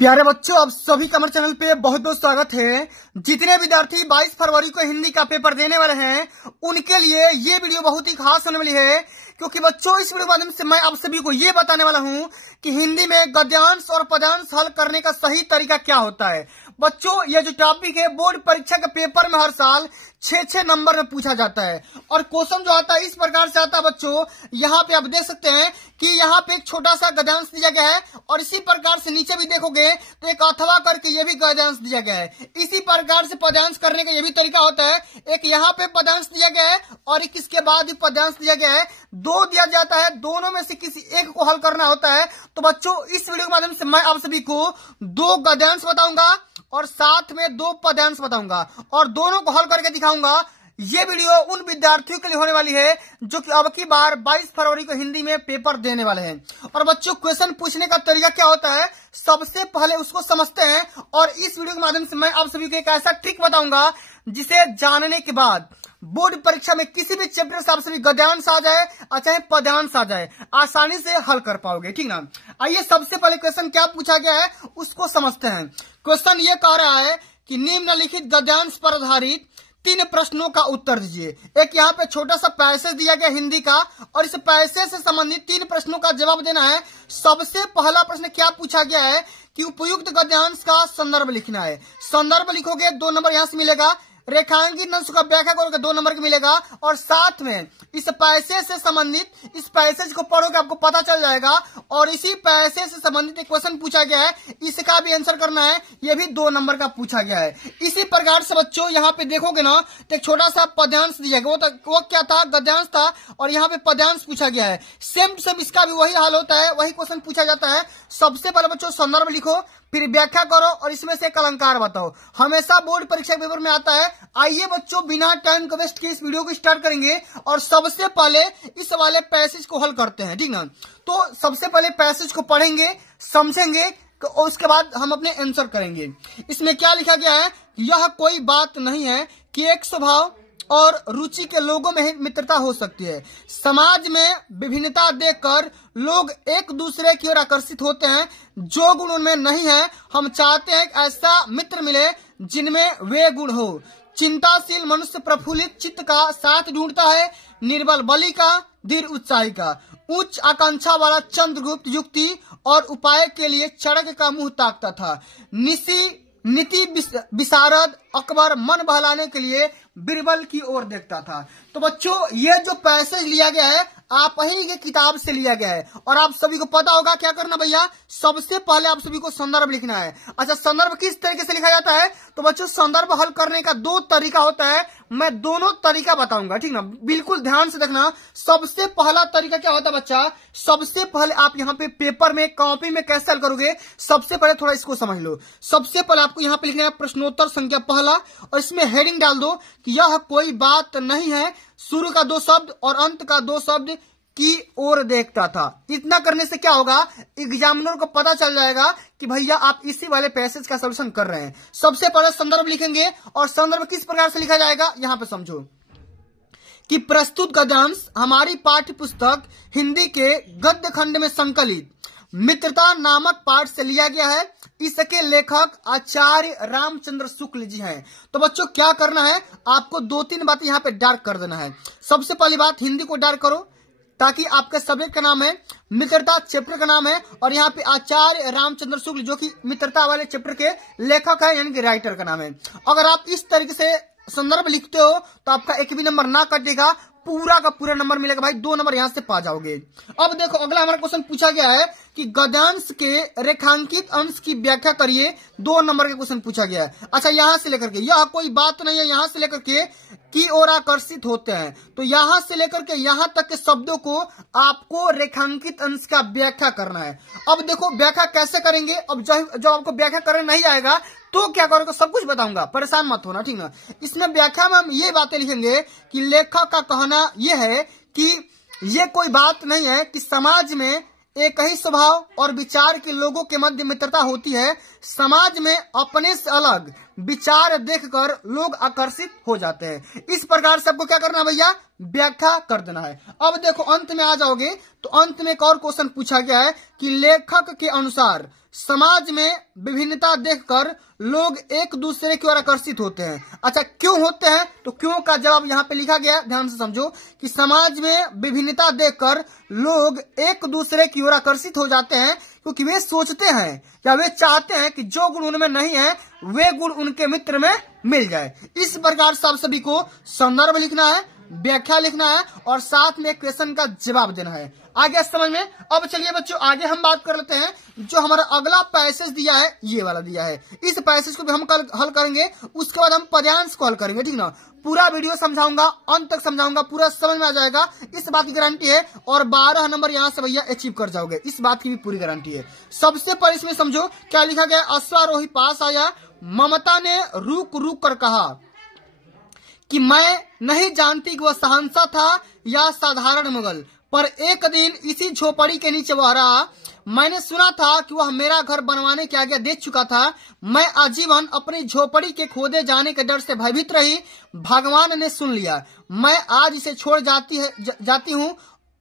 प्यारे बच्चों, आप सभी का हमारे चैनल पे बहुत बहुत स्वागत है। जितने विद्यार्थी 22 फरवरी को हिंदी का पेपर देने वाले हैं उनके लिए ये वीडियो बहुत ही खास होने वाली है, क्योंकि बच्चों इस वीडियो के माध्यम से मैं आप सभी को ये बताने वाला हूँ कि हिंदी में गद्यांश और पद्यांश हल करने का सही तरीका क्या होता है। बच्चों, ये जो टॉपिक है बोर्ड परीक्षा के पेपर में हर साल 6 नंबर में पूछा जाता है और क्वेश्चन जो आता है इस प्रकार से आता है। बच्चों, यहाँ पे आप देख सकते हैं कि यहाँ पे एक छोटा सा गद्यांश दिया गया है और इसी प्रकार से नीचे भी देखोगे तो एक अथवा करके ये भी गद्यांश दिया गया है। इसी प्रकार से पद्यांश करने का ये भी तरीका होता है। एक यहाँ पे पद्यांश दिया गया है और एक इसके बाद भी पद्यांश दिया गया है। दो दिया जाता है, दोनों में से किसी एक को हल करना होता है। तो बच्चों, इस वीडियो के माध्यम से मैं आप सभी को दो गद्यांश बताऊंगा और साथ में दो पद्यांश बताऊंगा और दोनों को हल करके दिखाऊंगा। ये वीडियो उन विद्यार्थियों के लिए होने वाली है जो कि अब की बार 22 फरवरी को हिंदी में पेपर देने वाले हैं। और बच्चों, क्वेश्चन पूछने का तरीका क्या होता है सबसे पहले उसको समझते हैं और इस वीडियो के माध्यम से मैं आप सभी को एक ऐसा ट्रिक बताऊंगा जिसे जानने के बाद बोर्ड परीक्षा में किसी भी चैप्टर से आप सभी गद्यांश आ जाए और चाहे पद्यांश आ जाए आसानी से हल कर पाओगे। ठीक ना। आइए सबसे पहले क्वेश्चन क्या पूछा गया है उसको समझते हैं। क्वेश्चन ये कह रहा है कि निम्नलिखित गद्यांश पर आधारित 3 प्रश्नों का उत्तर दीजिए। एक यहाँ पे छोटा सा पैसेज दिया गया हिंदी का और इस पैसेज से संबंधित 3 प्रश्नों का जवाब देना है। सबसे पहला प्रश्न क्या पूछा गया है कि उपयुक्त गद्यांश का संदर्भ लिखना है। संदर्भ लिखोगे 2 नंबर यहाँ से मिलेगा, रेखांकित अंश का व्याख्या करोगे 2 नंबर का मिलेगा और साथ में इस पैसेज से संबंधित इस पैसेज को पढ़ोगे आपको पता चल जाएगा और इसी पैसेज से संबंधित एक क्वेश्चन पूछा गया है, इसका भी आंसर करना है। ये भी 2 नंबर का पूछा गया है। इसी प्रकार से बच्चों यहाँ पे देखोगे ना तो एक छोटा सा पद्यांश दिया गया, वो क्या था, गद्यांश था और यहाँ पे पद्यांश पूछा गया है। सेम टू सेम इसका भी वही हाल होता है, वही क्वेश्चन पूछा जाता है। सबसे पहले बच्चों संदर्भ लिखो, फिर व्याख्या करो और इसमें से एक अलंकार बताओ। हमेशा बोर्ड परीक्षा पेपर में आता है। आइए बच्चों, बिना टाइम को वेस्ट किए इस वीडियो को स्टार्ट करेंगे और सबसे पहले इस वाले पैसेज को हल करते हैं। ठीक ना। तो सबसे पहले पैसेज को पढ़ेंगे, समझेंगे और उसके बाद हम अपने आंसर करेंगे। इसमें क्या लिखा गया है, यह कोई बात नहीं है कि एक स्वभाव और रुचि के लोगों में ही मित्रता हो सकती है। समाज में विभिन्नता देखकर लोग एक दूसरे की ओर आकर्षित होते हैं। जो गुण उनमें नहीं है, हम चाहते हैं कि ऐसा मित्र मिले जिनमें वे गुण हो। चिंताशील मनुष्य प्रफुल्लित चित्त का साथ ढूंढता है, निर्बल बलि का, धीर उत्साही का। उच्च आकांक्षा वाला चंद्रगुप्त युक्ति और उपाय के लिए चड़क का मुंह ताकता था। नीति विशारद अकबर मन बहलाने के लिए बीरबल की ओर देखता था। तो बच्चों, ये जो पैसेज लिया गया है आप ही की किताब से लिया गया है और आप सभी को पता होगा क्या करना भैया, सबसे पहले आप सभी को संदर्भ लिखना है। अच्छा, संदर्भ किस तरीके से लिखा जाता है? तो बच्चों, संदर्भ हल करने का 2 तरीका होता है। मैं दोनों तरीका बताऊंगा। ठीक ना, बिल्कुल ध्यान से देखना। सबसे पहला तरीका क्या होता है बच्चा, सबसे पहले आप यहाँ पे पेपर में कॉपी में कैसे हल करोगे, सबसे पहले थोड़ा इसको समझ लो। सबसे पहले आपको यहाँ पे लिखना है प्रश्नोत्तर संख्या पहला और इसमें हेडिंग डाल दो कि यह कोई बात नहीं है, शुरू का 2 शब्द और अंत का 2 शब्द की ओर देखता था। इतना करने से क्या होगा, एग्जामिनर को पता चल जाएगा कि भैया आप इसी वाले पैसेज का सॉल्यूशन कर रहे हैं। सबसे पहले संदर्भ लिखेंगे और संदर्भ किस प्रकार से लिखा जाएगा यहाँ पे समझो कि प्रस्तुत गद्यांश हमारी पाठ्य पुस्तक हिंदी के गद्य खंड में संकलित मित्रता नामक पाठ से लिया गया है। इसके लेखक आचार्य रामचंद्र शुक्ल जी हैं। तो बच्चों क्या करना है, आपको 2-3 बातें यहाँ पे डार्क कर देना है। सबसे पहली बात, हिंदी को डार्क करो ताकि आपके सब्जेक्ट का नाम है, मित्रता चैप्टर का नाम है और यहाँ पे आचार्य रामचंद्र शुक्ल जो कि मित्रता वाले चैप्टर के लेखक है यानी कि राइटर का नाम है। अगर आप इस तरीके से संदर्भ लिखते हो तो आपका एक भी नंबर ना कटेगा, पूरा का पूरा नंबर मिलेगा भाई, 2 नंबर यहाँ से पा जाओगे। अब देखो अगला हमारा क्वेश्चन पूछा गया है कि गद्यांश के रेखांकित अंश की व्याख्या करिए। 2 नंबर का क्वेश्चन पूछा गया है। अच्छा, यहाँ से लेकर के यह कोई बात नहीं है, यहाँ से लेकर के की ओर आकर्षित होते हैं। तो यहाँ से लेकर के यहाँ तक के शब्दों को आपको रेखांकित अंश का व्याख्या करना है। अब देखो व्याख्या कैसे करेंगे। अब जो आपको व्याख्या करने नहीं आएगा तो क्या करोगे, सब कुछ बताऊंगा, परेशान मत होना। ठीक ना। इसमें व्याख्या में हम ये बातें लिखेंगे कि लेखक का कहना यह है कि ये कोई बात नहीं है कि समाज में एक ही स्वभाव और विचार के लोगों के मध्य मित्रता होती है। समाज में अपने से अलग विचार देखकर लोग आकर्षित हो जाते हैं। इस प्रकार से आपको क्या करना है भैया, व्याख्या कर देना है। अब देखो अंत में आ जाओगे तो अंत में एक और क्वेश्चन पूछा गया है कि लेखक के अनुसार समाज में विभिन्नता देखकर लोग एक दूसरे की ओर आकर्षित होते हैं। अच्छा, क्यों होते हैं? तो क्यों का जवाब यहाँ पे लिखा गया, ध्यान से समझो कि समाज में विभिन्नता देखकर लोग एक दूसरे की ओर आकर्षित हो जाते हैं क्योंकि वे सोचते हैं या वे चाहते हैं कि जो गुण उनमें नहीं है वे गुण उनके मित्र में मिल जाए। इस प्रकार से आप सभी को संदर्भ लिखना है, व्याख्या लिखना है और साथ में क्वेश्चन का जवाब देना है। आ गया समझ में? अब चलिए बच्चों आगे हम बात कर लेते हैं। जो हमारा अगला पैसेज दिया है ये वाला दिया है, इस पैसेज को भी हम कल हल करेंगे। उसके बाद हम पद्यांश को हल करेंगे, ठीक ना। पूरा वीडियो समझाऊंगा, अंत तक समझाऊंगा, पूरा समझ में आ जाएगा, इस बात की गारंटी है। और 12 नंबर यहाँ से भैया अचीव कर जाओगे, इस बात की भी पूरी गारंटी है। सबसे पहले इसमें समझो क्या लिखा गया। अश्वारोही पास आया, ममता ने रुक रुक कर कहा कि मैं नहीं जानती कि वह शहंशाह था या साधारण मुगल, पर एक दिन इसी झोपड़ी के नीचे वह रहा। मैंने सुना था कि वह मेरा घर बनवाने की आज्ञा दे चुका था। मैं आजीवन अपनी झोपड़ी के खोदे जाने के डर से भयभीत रही। भगवान ने सुन लिया, मैं आज इसे छोड़ जाती हूँ।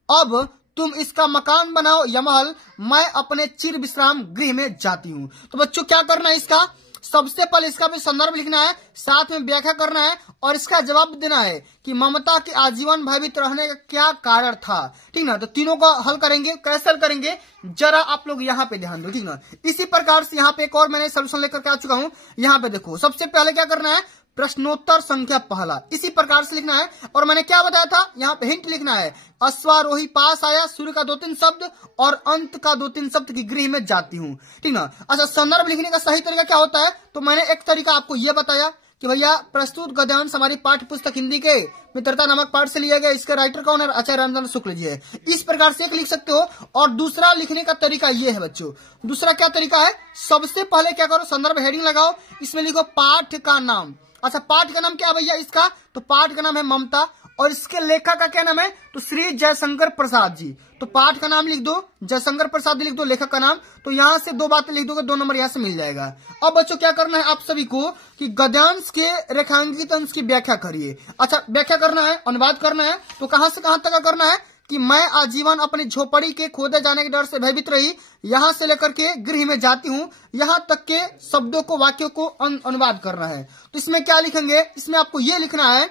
अब तुम इसका मकान बनाओ या महल, मैं अपने चिर विश्राम गृह में जाती हूँ। तो बच्चों क्या करना है, इसका सबसे पहले इसका भी संदर्भ लिखना है, साथ में व्याख्या करना है और इसका जवाब देना है कि ममता के आजीवन भयभीत रहने का क्या कारण था, ठीक ना। तो तीनों को हल करेंगे। कैसे हल करेंगे जरा आप लोग यहाँ पे ध्यान दो, ठीक ना। इसी प्रकार से यहाँ पे एक और मैंने सोल्यूशन लेकर के आ चुका हूँ। यहाँ पे देखो, सबसे पहले क्या करना है, प्रश्नोत्तर संख्या पहला इसी प्रकार से लिखना है। और मैंने क्या बताया था, यहाँ पे हिंट लिखना है। अश्वारोही पास आया, शुरू का 2-3 शब्द और अंत का 2-3 शब्द की गृह में जाती हूँ, ठीक ना। अच्छा, संदर्भ लिखने का सही तरीका क्या होता है, तो मैंने एक तरीका आपको यह बताया कि भैया प्रस्तुत गद्यांश हमारी पाठ्य पुस्तक हिंदी के मित्रता नामक पाठ से लिया गया। इसके राइटर कौन है, आचार्य रामचंद्र शुक्ल जी है। इस प्रकार से एक लिख सकते हो। और दूसरा लिखने का तरीका ये है बच्चों, दूसरा क्या तरीका है, सबसे पहले क्या करो, संदर्भ हेडिंग लगाओ, इसमें लिखो पाठ का नाम। अच्छा, पाठ का नाम क्या भैया इसका, तो पाठ का नाम है ममता और इसके लेखक का क्या नाम है, तो श्री जयशंकर प्रसाद जी। तो पाठ का नाम लिख दो, जयशंकर प्रसाद लिख दो लेखक का नाम। तो यहाँ से 2 बातें लिख दोगे, 2 नंबर यहाँ से मिल जाएगा। अब बच्चों क्या करना है आप सभी को कि गद्यांश के रेखांकित अंश की व्याख्या करिए। अच्छा, व्याख्या करना है, अनुवाद करना है। तो कहां से कहां तक करना है कि मैं आजीवन अपनी झोपड़ी के खोदे जाने के डर से भयभीत रही, यहां से लेकर के गृह में जाती हूँ, यहां तक के शब्दों को, वाक्यों को अनुवाद करना है। तो इसमें क्या लिखेंगे, इसमें आपको ये लिखना है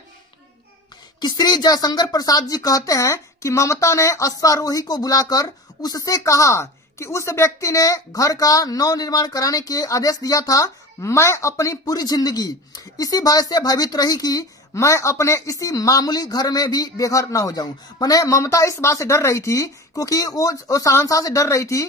कि श्री जयशंकर प्रसाद जी कहते हैं कि ममता ने अश्वारोही को बुलाकर उससे कहा कि उस व्यक्ति ने घर का नव निर्माण कराने के आदेश दिया था। मैं अपनी पूरी जिंदगी इसी भय से भयभीत रही कि मैं अपने इसी मामूली घर में भी बेघर न हो जाऊं। माने ममता इस बात से डर रही थी क्योंकि वो शहंशाह से डर रही थी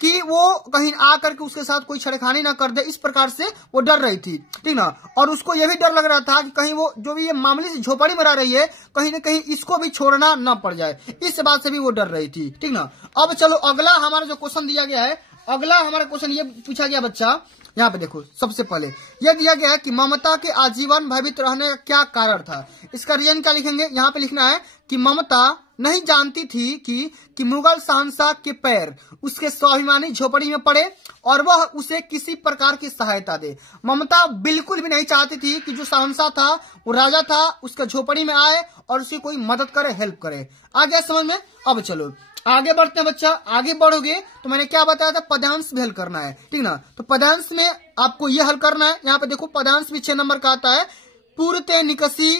कि वो कहीं आकर के उसके साथ कोई छेड़खानी ना कर दे, इस प्रकार से वो डर रही थी, ठीक ना। और उसको ये भी डर लग रहा था कि कहीं वो जो भी ये मामूली सी झोपड़ी में रह रही है, कहीं ना कहीं इसको भी छोड़ना न पड़ जाए, इस बात से भी वो डर रही थी, ठीक ना। अब चलो अगला हमारा जो क्वेश्चन दिया गया है, अगला हमारा क्वेश्चन ये पूछा गया बच्चा, यहाँ पे देखो सबसे पहले यह दिया गया है कि ममता के आजीवन भयभीत रहने का क्या कारण था। इसका रीजन क्या लिखेंगे, यहाँ पे लिखना है कि ममता नहीं जानती थी कि मुगल शहंशाह के पैर उसके स्वाभिमानी झोपड़ी में पड़े और वह उसे किसी प्रकार की सहायता दे। ममता बिल्कुल भी नहीं चाहती थी कि जो शहंशाह था, वो राजा था, उसके झोपड़ी में आए और उसे कोई मदद करे, हेल्प करे। आ गया समझ में? अब चलो आगे बढ़ते हैं बच्चा। आगे बढ़ोगे तो मैंने क्या बताया था, पदांश भी हल करना है, ठीक ना। तो पदांश में आपको ये हल करना है। यहाँ पे देखो पदांश भी 6 नंबर का आता है। पूर्ते निकसी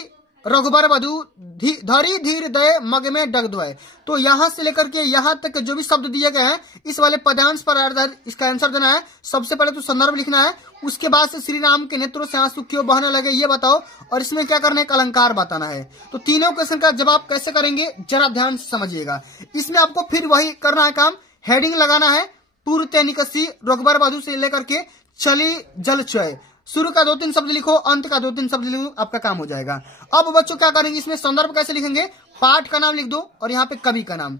रघुबर वधु धरी धीर दय मग में डगद्वय। तो यहाँ से लेकर के यहाँ तक जो भी शब्द दिए गए हैं, इस वाले पदांश पर आधारित इसका आंसर देना है। सबसे पहले तो संदर्भ लिखना है, उसके बाद से श्री राम के नेत्रों से आंसू क्यों बहने लगे ये बताओ, और इसमें क्या करना है, अलंकार बताना है। तो तीनों क्वेश्चन का जवाब कैसे करेंगे जरा ध्यान से समझिएगा। इसमें आपको फिर वही करना है काम, हेडिंग लगाना है, पूर्ते निकसी रघुबर वधु से लेकर के चली जलचय। शुरू का 2-3 शब्द लिखो, अंत का 2-3 शब्द लिखो, आपका काम हो जाएगा। अब बच्चों क्या करेंगे, इसमें संदर्भ कैसे लिखेंगे, पाठ का नाम लिख दो और यहाँ पे कवि का नाम।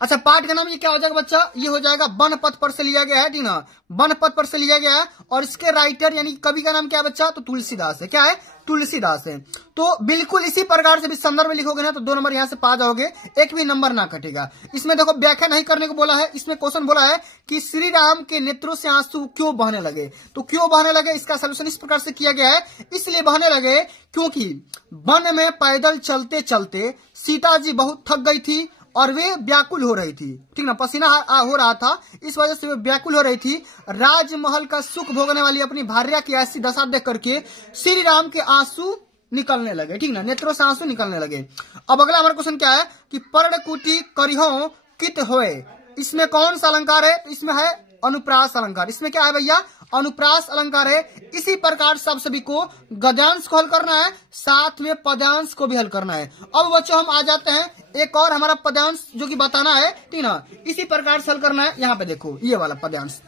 अच्छा, पाठ का नाम ये क्या हो जाएगा बच्चा, ये हो जाएगा वन पथ पर से लिया गया है, ठीक ना, वन पथ पर से लिया गया है। और इसके राइटर यानी कवि का नाम क्या है बच्चा, तो तुलसीदास है। क्या है, तुलसीदास है। तो बिल्कुल इसी प्रकार से भी संदर्भ लिखोगे ना तो 2 नंबर यहाँ से पा जाओगे, एक भी नंबर ना कटेगा। इसमें देखो व्याख्या नहीं करने को बोला है, इसमें क्वेश्चन बोला है कि श्री राम के नेत्रों से आंसू क्यों बहने लगे। तो क्यों बहने लगे, इसका सोल्यूशन इस प्रकार से किया गया है, इसलिए बहने लगे क्योंकि वन में पैदल चलते चलते सीता जी बहुत थक गई थी और वे व्याकुल हो रही थी, ठीक ना, पसीना हो रहा था, इस वजह से वे व्याकुल हो रही थी। राजमहल का सुख भोगने वाली अपनी भार्या की ऐसी दशा देख करके श्री राम के आंसू निकलने लगे, ठीक ना, नेत्रों से आंसू निकलने लगे। अब अगला हमारा क्वेश्चन क्या है कि पर्णकुटी करिहो कित होए, इसमें कौन सा अलंकार है? इसमें है अनुप्रास अलंकार। इसमें क्या है भैया? अनुप्रास अलंकार है। इसी प्रकार सब सभी को गद्यांश को हल करना है, साथ में पद्यांश को भी हल करना है। अब बच्चों हम आ जाते हैं एक और हमारा पद्यांश जो कि बताना है, ठीक ना, इसी प्रकार से हल करना है। यहाँ पे देखो ये वाला पद्यांश,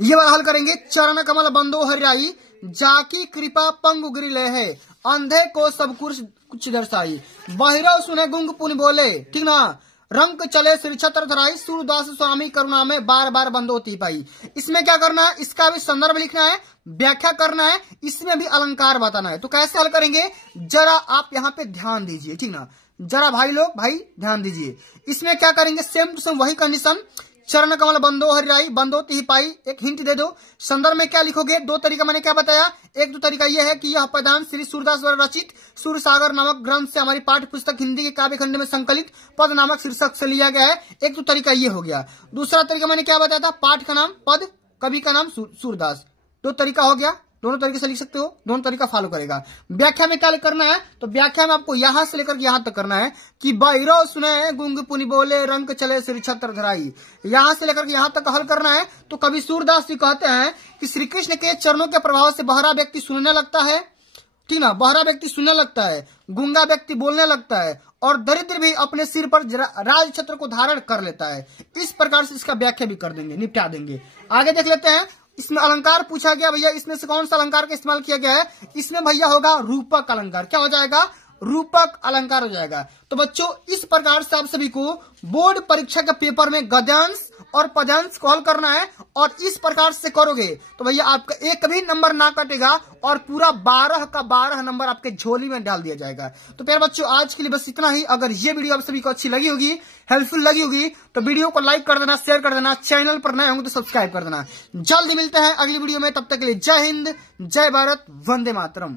ये वाला हल करेंगे। चरण कमल बंदो हरियाई, जाकी कृपा पंगु गिरी ले है, अंधे को सब कुछ दर्शाई, बहिरव सुने गुंग पुन बोले, ठीक ना, रंग चले श्री छत्र धराई, सूरदास स्वामी करुणा में बार बार बंदोती पाई। इसमें क्या करना है? इसका भी संदर्भ लिखना है, व्याख्या करना है, इसमें भी अलंकार बताना है। तो कैसे हल करेंगे जरा आप यहाँ पे ध्यान दीजिए, ठीक ना, जरा भाई लोग भाई ध्यान दीजिए। इसमें क्या करेंगे? सेम टू सेम वही कंडीशन, चरण कमल बंदो हरियाई, बंदोती ही पाई। एक हिंट दे दो, संदर्भ में क्या लिखोगे? दो तरीका मैंने क्या बताया, एक दो तरीका यह है कि यह पदांश श्री सूरदास द्वारा रचित सूर सागर नामक ग्रंथ से हमारी पाठ्य पुस्तक हिंदी के काव्य खंड में संकलित पद नामक शीर्षक से लिया गया है। एक तो तरीका ये हो गया। दूसरा तरीका मैंने क्या बताया था? पाठ का नाम पद, कवि का नाम सूरदास। दो तरीका हो गया, दोनों तरीके से लिख सकते हो, दोनों तरीका फॉलो करेगा। व्याख्या में क्या करना है? तो व्याख्या में आपको यहां से लेकर यहां तक करना है कि बहिरो सुने गुंग पुनि बोले, रंग चले श्री छत्र धराई, यहां से लेकर यहां तक हल करना है। तो कवि सूरदास जी कहते हैं कि श्री कृष्ण के चरणों के प्रभाव से बहरा व्यक्ति सुनने लगता है, ठीक ना, बहरा व्यक्ति सुनने लगता है, गूंगा व्यक्ति बोलने लगता है, और दरिद्र भी अपने सिर पर राज छत्र को धारण कर लेता है। इस प्रकार से इसका व्याख्या भी कर देंगे, निपटा देंगे। आगे देख लेते हैं। इसमें अलंकार पूछा गया भैया, इसमें से कौन सा अलंकार का इस्तेमाल किया गया है? इसमें भैया होगा रूपक अलंकार। क्या हो जाएगा? रूपक अलंकार हो जाएगा। तो बच्चों इस प्रकार से आप सभी को बोर्ड परीक्षा के पेपर में गद्यांश और पद्यांश को हल करना है, और इस प्रकार से करोगे तो भैया आपका एक भी नंबर ना कटेगा और पूरा 12 का 12 नंबर आपके झोली में डाल दिया जाएगा। तो प्यारे बच्चों आज के लिए बस इतना ही। अगर ये वीडियो आप सभी को अच्छी लगी होगी, हेल्पफुल लगी होगी, तो वीडियो को लाइक कर देना, शेयर कर देना, चैनल पर नए होंगे तो सब्सक्राइब कर देना। जल्दी मिलते हैं अगली वीडियो में, तब तक के लिए जय हिंद, जय भारत, वंदे मातरम।